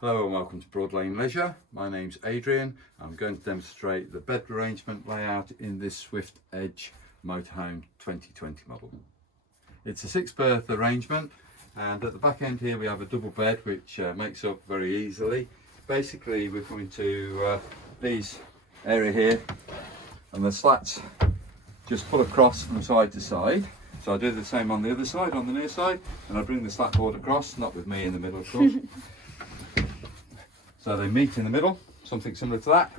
Hello and welcome to Broadlane Leisure. My name's Adrian. I'm going to demonstrate the bed arrangement layout in this Swift Edge Motorhome 2020 model. It's a 6-berth arrangement, and at the back end here we have a double bed which makes up very easily. Basically we're coming to these area here, and the slats just pull across from side to side. So I do the same on the other side, on the near side, and I bring the slat board across, not with me in the middle of course. So they meet in the middle, something similar to that,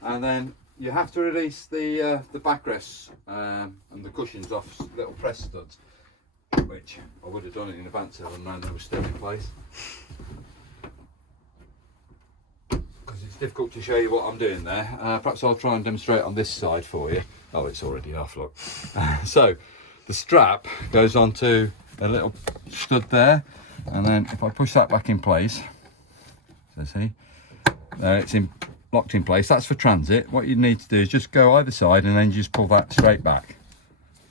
and then you have to release the backrests and the cushions off little press studs, which I would have done in advance of them, and they were still in place. Because it's difficult to show you what I'm doing there. Perhaps I'll try and demonstrate on this side for you. Oh, it's already off, look. So the strap goes onto a little stud there, and then if I push that back in place, so see, there it's locked in place. That's for transit. What you need to do is just go either side and then just pull that straight back.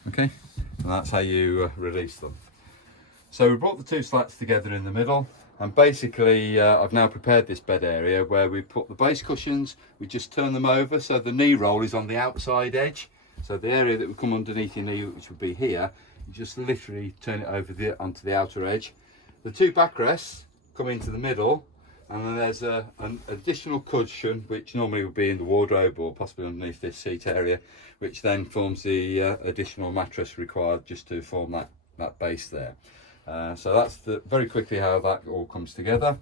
Okay, and that's how you release them. So we brought the two slats together in the middle, and basically I've now prepared this bed area where we put the base cushions. We just turn them over so the knee roll is on the outside edge. So the area that would come underneath your knee, which would be here, you just literally turn it over onto the outer edge. The two backrests come into the middle, and then there's an additional cushion which normally would be in the wardrobe or possibly underneath this seat area, which then forms the additional mattress required just to form that base there. So that's very quickly how that all comes together.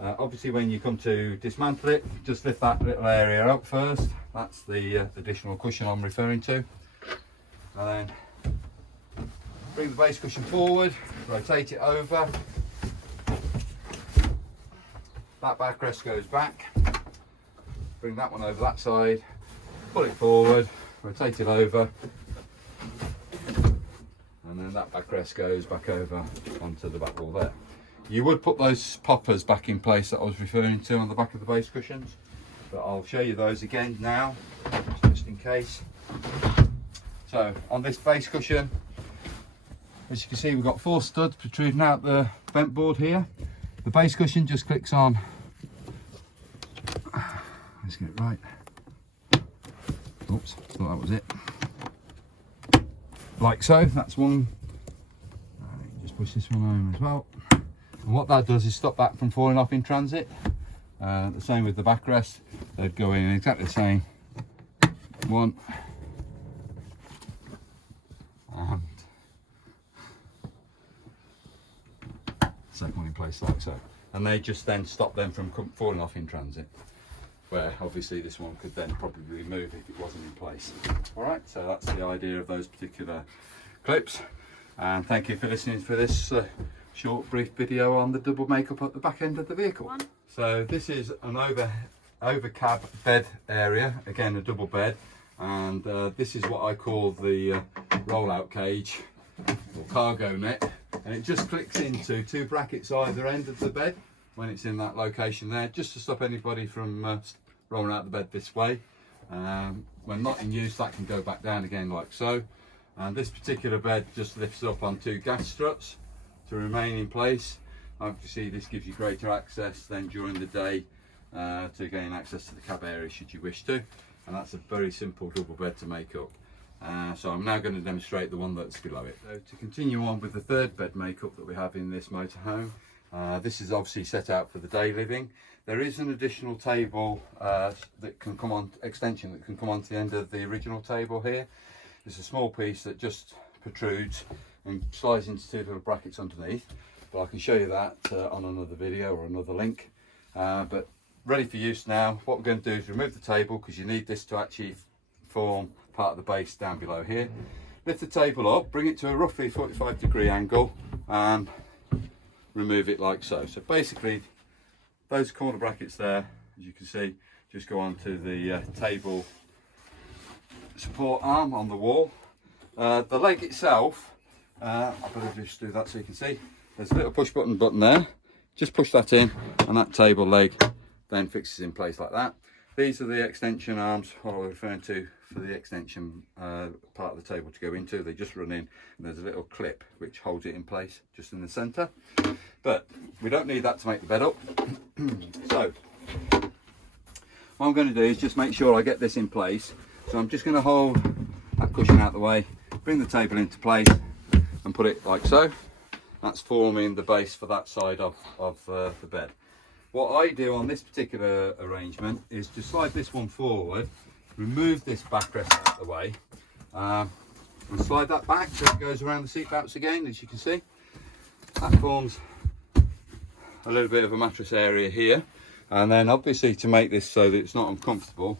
Obviously when you come to dismantle it, just lift that little area up first. That's the additional cushion I'm referring to. And then bring the base cushion forward, rotate it over. That backrest goes back, bring that one over that side, pull it forward, rotate it over, and then that backrest goes back over onto the back wall there. You would put those poppers back in place that I was referring to on the back of the base cushions, but I'll show you those again now, just in case. So on this base cushion, as you can see, we've got 4 studs protruding out the vent board here. The base cushion just clicks on, let's get it right, oops, thought that was it, like so. That's one. Just push this one home as well, and what that does is stop that from falling off in transit. The same with the backrest, they'd go in exactly the same, one, and second one in place like so, and they just then stop them from falling off in transit, where obviously this one could then probably move if it wasn't in place. All right, so that's the idea of those particular clips, and thank you for listening for this short brief video on the double makeup at the back end of the vehicle. So this is an over cab bed area, again a double bed, and this is what I call the rollout cage or cargo net, and it just clicks into 2 brackets either end of the bed when it's in that location there, just to stop anybody from rolling out the bed this way. When not in use, that can go back down again like so, and this particular bed just lifts up on 2 gas struts to remain in place. Obviously this gives you greater access then during the day to gain access to the cab area should you wish to, and that's a very simple double bed to make up. So I'm now going to demonstrate the one that's below it. So to continue on with the 3rd bed makeup that we have in this motorhome, this is obviously set out for the day living. There is an additional table that can come on, extension that can come onto the end of the original table here. It's a small piece that just protrudes and slides into 2 little brackets underneath, but I can show you that on another video or another link. But ready for use now. What we're going to do is remove the table, because you need this to actually form part of the base down below here. Lift the table up, bring it to a roughly 45-degree angle, and remove it like so. So basically those corner brackets there, as you can see, just go onto the table support arm on the wall. The leg itself, I better just do that so you can see, there's a little push button there, just push that in and that table leg then fixes in place like that. these are the extension arms, what I'm referring to for the extension part of the table to go into. They just run in, and there's a little clip which holds it in place just in the centre. But we don't need that to make the bed up. So what I'm going to do is just make sure I get this in place. So I'm just going to hold that cushion out of the way, bring the table into place and put it like so. That's forming the base for that side of the bed. What I do on this particular arrangement is to slide this one forward, remove this backrest out of the way, and slide that back so it goes around the seat belts again, as you can see. That forms a little bit of a mattress area here. And then obviously to make this so that it's not uncomfortable,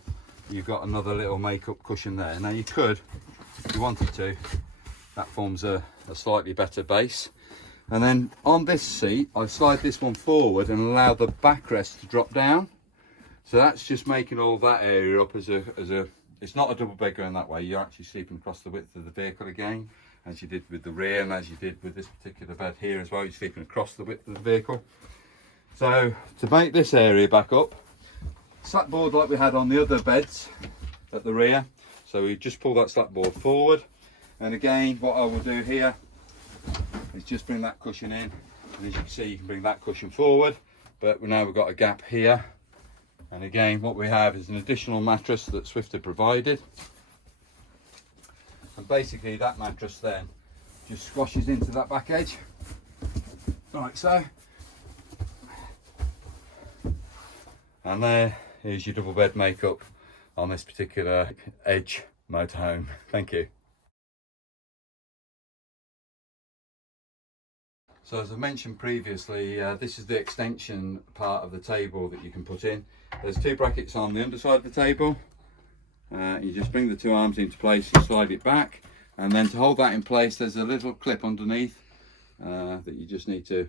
you've got another little makeup cushion there. Now you could, if you wanted to, that forms a slightly better base. And then on this seat, I slide this one forward and allow the backrest to drop down. So that's just making all that area up as a, it's not a double bed going that way. You're actually sleeping across the width of the vehicle again, as you did with the rear and as you did with this particular bed here as well. You're sleeping across the width of the vehicle. So to make this area back up, slat board like we had on the other beds at the rear. So we just pull that slat board forward. And again, what I will do here is just bring that cushion in. And as you can see, you can bring that cushion forward. But now we've got a gap here. And again, what we have is an additional mattress that Swift had provided. And basically that mattress then just squashes into that back edge, like so. And there is your double bed makeup on this particular Edge motorhome. Thank you. So as I mentioned previously, this is the extension part of the table that you can put in. There's two brackets on the underside of the table. You just bring the two arms into place and slide it back. And then to hold that in place, there's a little clip underneath that you just need to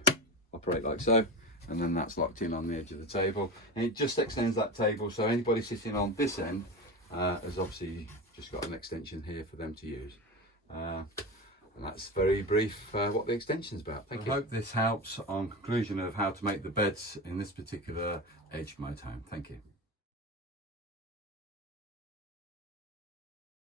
operate like so. And then that's locked in on the edge of the table. And it just extends that table, so anybody sitting on this end has obviously just got an extension here for them to use. And that's very brief what the extension is about. Thank you. I hope this helps on conclusion of how to make the beds in this particular Edge motorhome. Thank you.